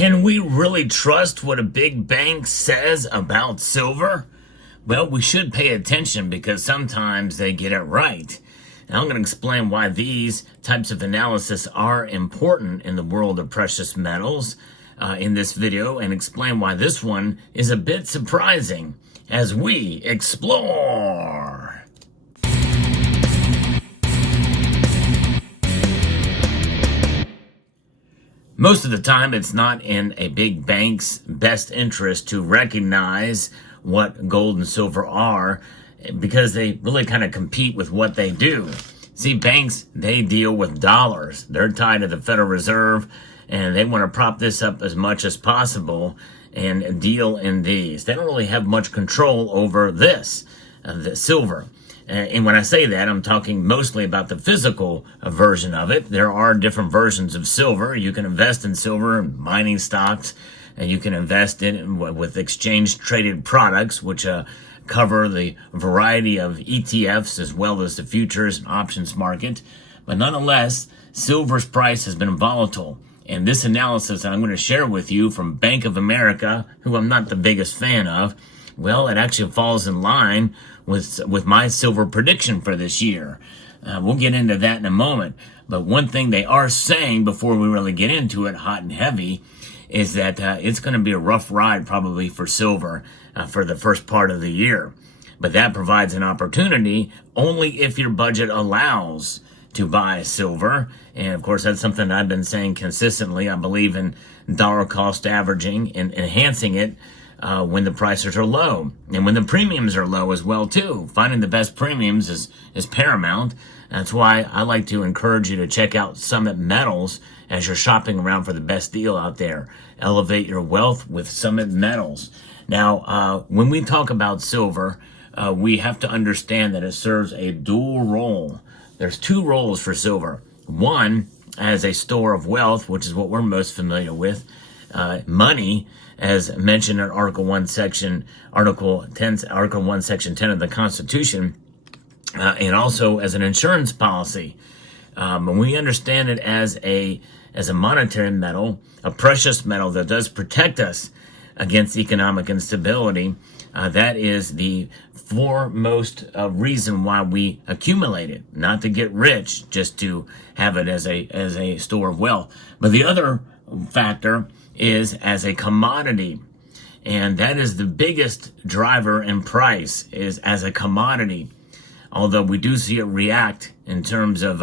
Can we really trust what a big bank says about silver? Well, we should pay attention because sometimes they get it right. And I'm going to explain why these types of analysis are important in the world of precious metals in this video, and explain why this one is a bit surprising as we explore. Most of the time, it's not in a big bank's best interest to recognize what gold and silver are because they really kind of compete with what they do. See, banks, they deal with dollars. They're tied to the Federal Reserve, and they want to prop this up as much as possible and deal in these. They don't really have much control over this, the silver. And when I say that, I'm talking mostly about the physical version of it. There are different versions of silver. You can invest in silver and mining stocks, and you can invest in with exchange-traded products, which cover the variety of ETFs as well as the futures and options market. But nonetheless, silver's price has been volatile. And this analysis that I'm going to share with you from Bank of America, who I'm not the biggest fan of, well, it actually falls in line with my silver prediction for this year. We'll get into that in a moment. But one thing they are saying before we really get into it hot and heavy is that it's going to be a rough ride probably for silver for the first part of the year. But that provides an opportunity only if your budget allows to buy silver. And of course, that's something I've been saying consistently. I believe in dollar cost averaging and enhancing it when the prices are low and when the premiums are low as well too. Finding the best premiums is paramount. That's why I like to encourage you to check out Summit Metals as you're shopping around for the best deal out there. Elevate your wealth with Summit Metals. Now, when we talk about silver, we have to understand that it serves a dual role. There's two roles for silver. One, as a store of wealth, which is what we're most familiar with. Money, as mentioned in Article 1, Section 10 of the Constitution, and also as an insurance policy. When we understand it as a monetary metal, a precious metal that does protect us against economic instability, that is the foremost reason why we accumulate it, not to get rich, just to have it as a store of wealth. But the other factor is as a commodity, and that is the biggest driver in price, is as a commodity. Although we do see it react in terms of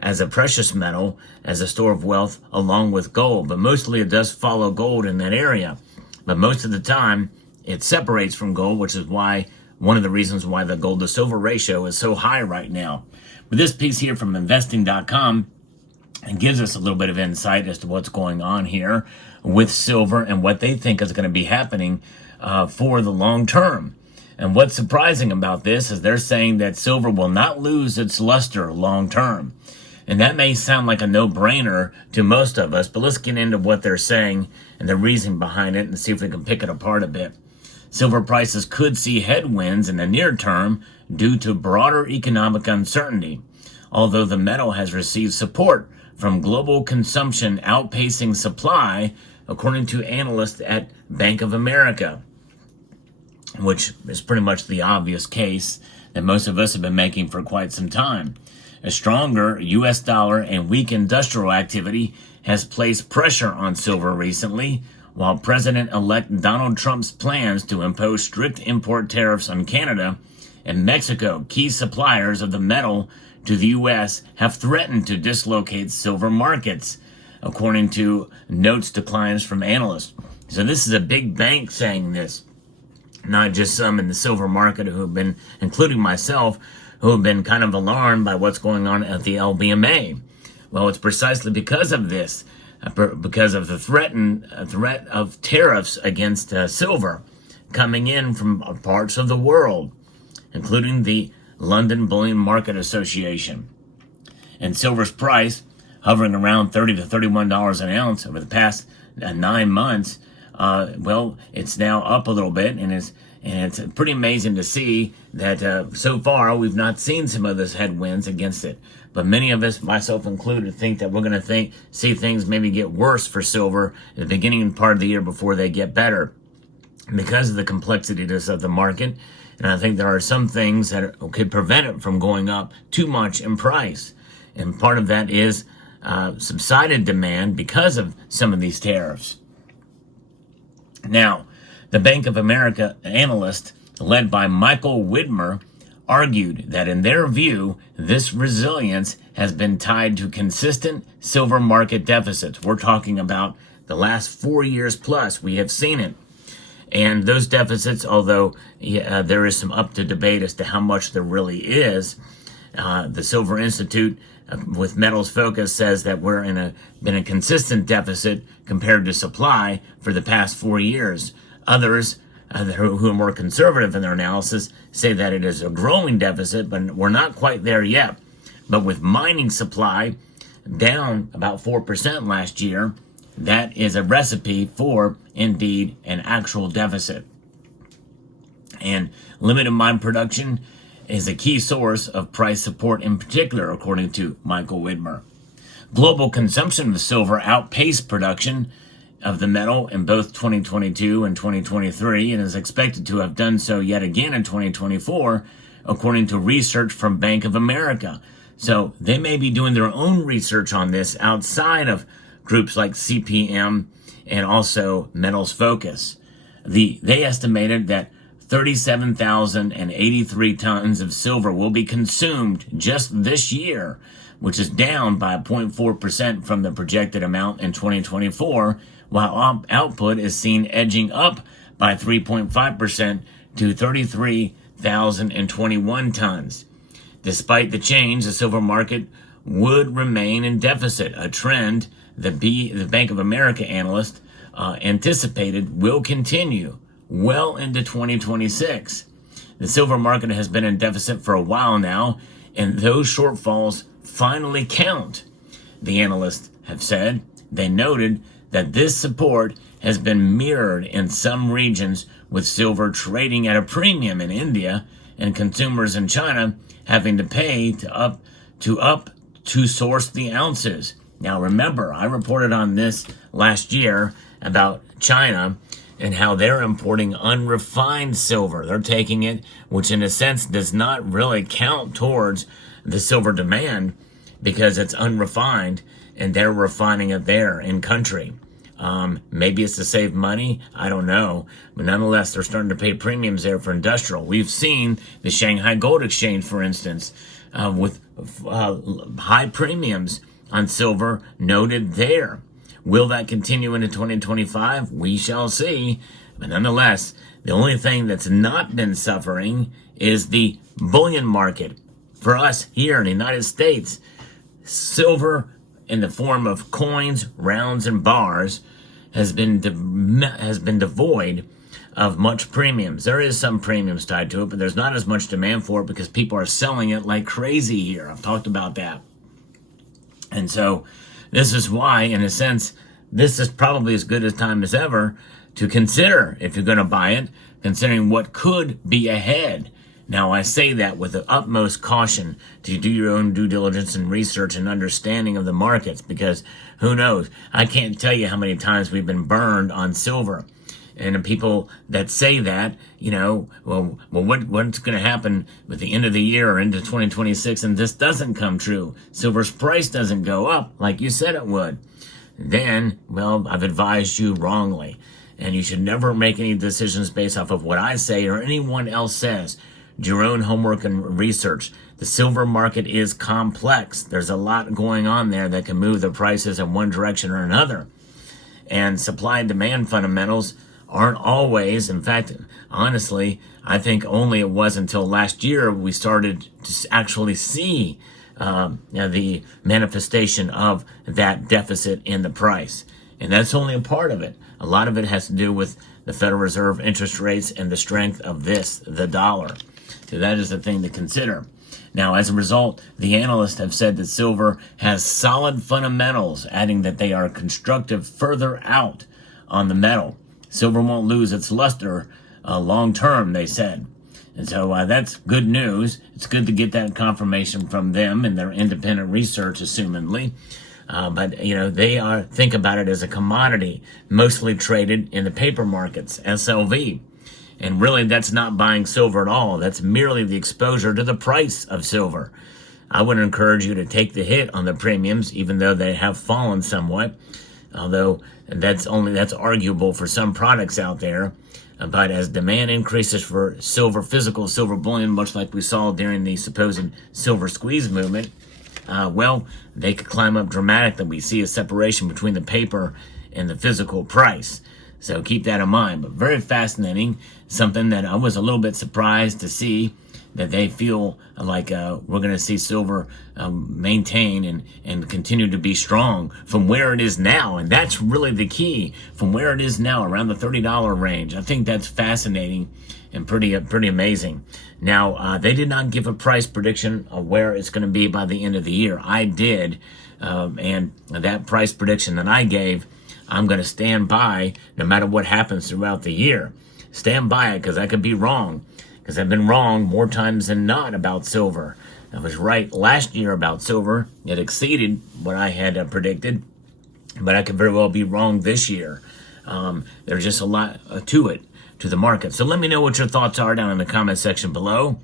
as a precious metal, as a store of wealth, along with gold. But mostly it does follow gold in that area. But most of the time, it separates from gold, which is why one of the reasons why the gold to silver ratio is so high right now. But this piece here from investing.com and gives us a little bit of insight as to what's going on here with silver and what they think is going to be happening for the long term. And what's surprising about this is they're saying that silver will not lose its luster long term. And that may sound like a no-brainer to most of us, but let's get into what they're saying and the reason behind it and see if we can pick it apart a bit. Silver prices could see headwinds in the near term due to broader economic uncertainty, although the metal has received support from global consumption outpacing supply, according to analysts at Bank of America, which is pretty much the obvious case that most of us have been making for quite some time. A stronger U.S. dollar and weak industrial activity has placed pressure on silver recently, while President-elect Donald Trump's plans to impose strict import tariffs on Canada and Mexico, key suppliers of the metal to the U.S., have threatened to dislocate silver markets, according to notes to clients from analysts. So this is a big bank saying this, not just some in the silver market who have been, including myself, who have been kind of alarmed by what's going on at the LBMA. Well, it's precisely because of this, because of the threat of tariffs against silver coming in from parts of the world, including the London Bullion Market Association. And silver's price, hovering around $30 to $31 an ounce over the past 9 months, well, it's now up a little bit and And it's pretty amazing to see that so far we've not seen some of those headwinds against it. But many of us, myself included, think that we're going to see things maybe get worse for silver at the beginning part of the year before they get better because of the complexities of the market. And I think there are some things that could prevent it from going up too much in price. And part of that is subsided demand because of some of these tariffs. Now, the Bank of America analyst, led by Michael Widmer, argued that in their view, this resilience has been tied to consistent silver market deficits. We're talking about the last 4 years plus. We have seen it. And those deficits, although there is some up to debate as to how much there really is, the Silver Institute with Metals Focus says that we're been a consistent deficit compared to supply for the past 4 years. Others who are more conservative in their analysis say that it is a growing deficit, but we're not quite there yet. But with mining supply down about 4% last year, that is a recipe for, indeed, an actual deficit. And limited mine production is a key source of price support in particular, according to Michael Widmer. Global consumption of silver outpaced production of the metal in both 2022 and 2023 and is expected to have done so yet again in 2024, according to research from Bank of America. So they may be doing their own research on this outside of groups like CPM and also Metals Focus. They estimated that 37,083 tons of silver will be consumed just this year, which is down by 0.4% from the projected amount in 2024, while output is seen edging up by 3.5% to 33,021 tons. Despite the change, the silver market would remain in deficit, a trend the Bank of America analyst anticipated will continue well into 2026. The silver market has been in deficit for a while now, and those shortfalls finally count, the analysts have said. They noted that this support has been mirrored in some regions, with silver trading at a premium in India and consumers in China having to pay to source the ounces. Now remember, I reported on this last year about China and how they're importing unrefined silver. They're taking it, which in a sense does not really count towards the silver demand because it's unrefined, and they're refining it there in country. Maybe it's to save money. I don't know. But nonetheless, they're starting to pay premiums there for industrial. We've seen the Shanghai Gold Exchange, for instance, with high premiums on silver noted there. Will that continue into 2025? We shall see. But nonetheless, the only thing that's not been suffering is the bullion market. For us here in the United States, silver in the form of coins, rounds, and bars has been devoid of much premiums. There is some premiums tied to it, but there's not as much demand for it because people are selling it like crazy here. I've talked about that. And so this is why, in a sense, this is probably as good a time as ever to consider, if you're going to buy it, considering what could be ahead. Now, I say that with the utmost caution to do your own due diligence and research and understanding of the markets, because who knows? I can't tell you how many times we've been burned on silver. And the people that say that, what's going to happen with the end of the year or into 2026 and this doesn't come true? Silver's price doesn't go up like you said it would. Then, I've advised you wrongly. And you should never make any decisions based off of what I say or anyone else says. Do your own homework and research. The silver market is complex. There's a lot going on there that can move the prices in one direction or another. And supply and demand fundamentals aren't always, in fact, honestly, I think only it was until last year we started to actually see the manifestation of that deficit in the price. And that's only a part of it. A lot of it has to do with the Federal Reserve interest rates and the strength of the dollar. So that is the thing to consider. Now, as a result, the analysts have said that silver has solid fundamentals, adding that they are constructive further out on the metal. Silver won't lose its luster long term, they said. And so that's good news. It's good to get that confirmation from them and their independent research, assumedly. But they think about it as a commodity, mostly traded in the paper markets, SLV. And really, that's not buying silver at all. That's merely the exposure to the price of silver. I would encourage you to take the hit on the premiums, even though they have fallen somewhat. Although that's arguable for some products out there. But as demand increases for silver, physical silver bullion, much like we saw during the supposed silver squeeze movement, they could climb up dramatically. We see a separation between the paper and the physical price. So keep that in mind. But very fascinating, something that I was a little bit surprised to see, that they feel like we're going to see silver maintain and continue to be strong from where it is now. And that's really the key, from where it is now, around the $30 range. I think that's fascinating and pretty amazing. Now, they did not give a price prediction of where it's going to be by the end of the year. I did, and that price prediction that I gave, I'm going to stand by no matter what happens throughout the year. Stand by it, because I could be wrong. Because I've been wrong more times than not about silver. I was right last year about silver. It exceeded what I had predicted. But I could very well be wrong this year. There's just a lot to it, to the market. So let me know what your thoughts are down in the comment section below.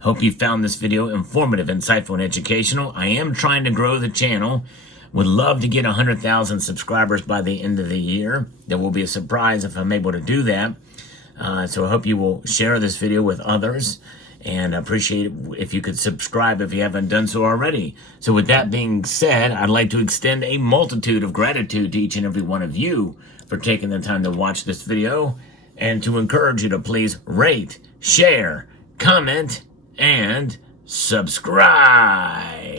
Hope you found this video informative, insightful, and educational. I am trying to grow the channel. Would love to get 100,000 subscribers by the end of the year. There will be a surprise if I'm able to do that. So I hope you will share this video with others, and I appreciate it if you could subscribe if you haven't done so already. So with that being said, I'd like to extend a multitude of gratitude to each and every one of you for taking the time to watch this video, and to encourage you to please rate, share, comment, and subscribe.